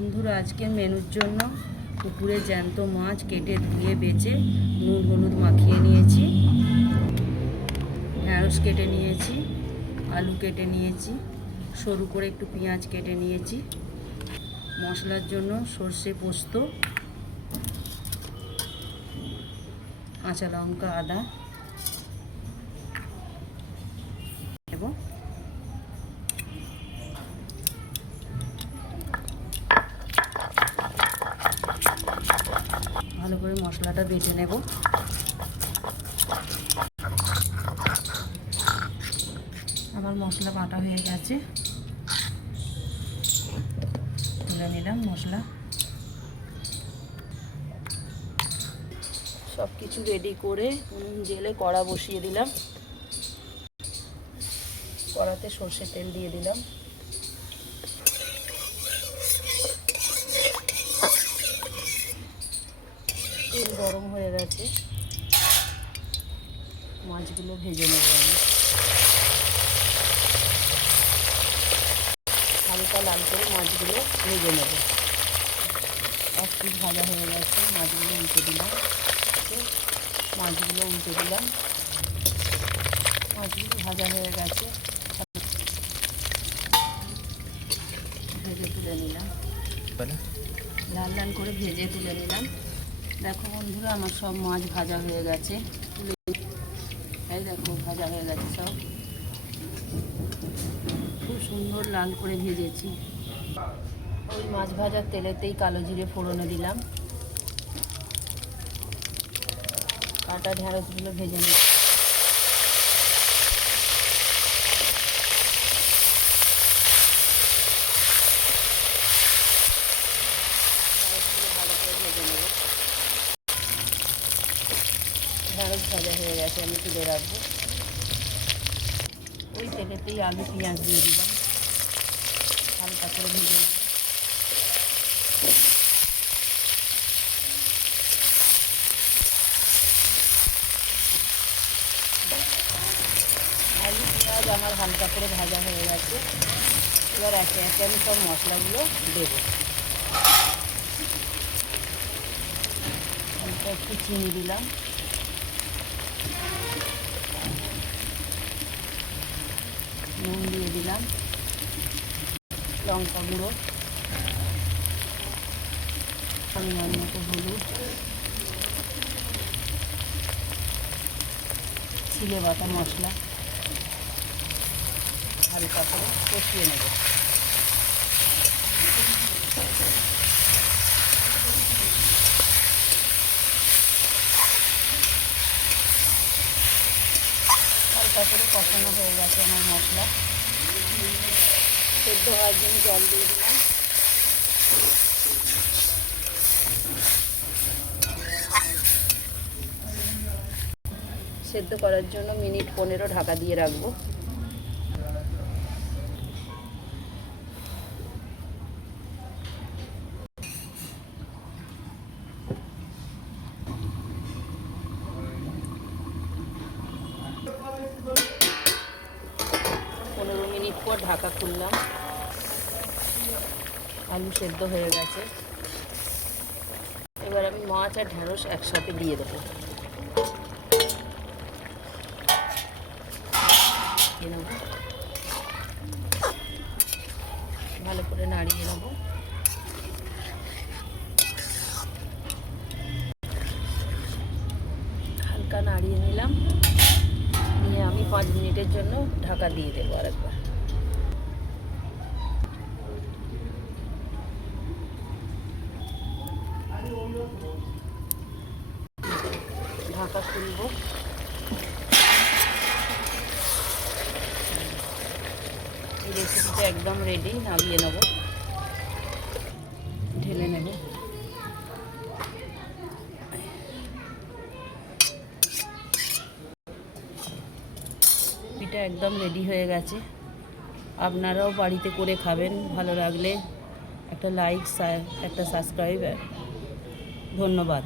বন্ধুরা আজকে মেনুর জন্য পুকুরে জ্যান্ত মাছ কেটে ধুয়ে বেচে নুন, হলুদ মাখিয়ে নিয়েছি। ঢ্যাঁড়স কেটে নিয়েছি, আলু কেটে নিয়েছি, সরু করে একটু পেঁয়াজ কেটে নিয়েছি। মশলার জন্য সর্ষে পোস্ত, কাঁচা লঙ্কা, আদা। করে মশলাটা বেটে নেব। আমার মশলা বাটা হয়ে গেছে। তুলে নিলাম মশলা। সব কিছু রেডি করে উনুন জেলে কড়া বসিয়ে দিলাম। কড়াতে সর্ষের তেল দিয়ে দিলাম। তেল গরম হয়ে গেছে। মাছগুলো ভেজে নেব আমি। হালকা লাল করে মাছগুলো ভেজে নেব। এক পিস ভাজা হয়ে গেছে মাছগুলো উল্টে দিলাম। মাছগুলো উল্টে দিলাম। মাছগুলো ভাজা হয়ে গেছে। ভেজে তুলে নিলাম। লাল লাল করে ভেজে তুলে নিলাম। দেখো বন্ধুরা, আমার সব মাছ ভাজা হয়ে গেছে। এই দেখো, ভাজা হয়ে গেছে সব। খুব সুন্দর লাল করে ভেজেছি। ওই মাছ ভাজার তেলেতেই কালো জিরে ফোড়নে দিলাম। কাটা ঢেঁড়সগুলো ভেজে নিই ঢেঁড়সগুলো ভালো করে ভেজে নেব ঢেঁড়স ভাজা হয়ে গেছে, আমি তুলে রাখব ওই তেলেতেই আলু, পেঁয়াজ দিয়ে দিলাম। হালকা করে ভেজে আলু, পেঁয়াজ আমার হালকা করে ভাজা হয়ে গেছে। এবার একে একে আমি সব মশলাগুলো দেবো। একটু চিনি দিলাম। নুন দিয়ে দিলাম। লঙ্কা গুঁড়ো। পরিমাণ মতো হলুদ। ছিলে বাটা মশলা। হালকা করে কষিয়ে নেব। হালকা করে কষানো হয়ে গেছে আমার মশলা। সেদ্ধ হওয়ার জন্য জল দিয়ে দিলাম। সেদ্ধ করার জন্য মিনিট পনেরো ঢাকা দিয়ে রাখব পনেরো মিনিট পর ঢাকা খুললাম। আলু সেদ্ধ হয়ে গেছে। এবার আমি মাছ আর ঢেঁড়স একসাথে দিয়ে দেবো। ভালো করে নাড়িয়ে নেব। হালকা নাড়িয়ে নিলাম। নিয়ে আমি পাঁচ মিনিটের জন্য ঢাকা দিয়ে দেবো আরেকবার। ঢাকা খুলবো। এই রেসিপিটা একদম রেডি নামিয়ে নেব। ঢেলে নেব। এটা একদম রেডি হয়ে গেছে। আপনারাও বাড়িতে করে খাবেন, ভালো লাগলে একটা লাইক একটা সাবস্ক্রাইব ধন্যবাদ।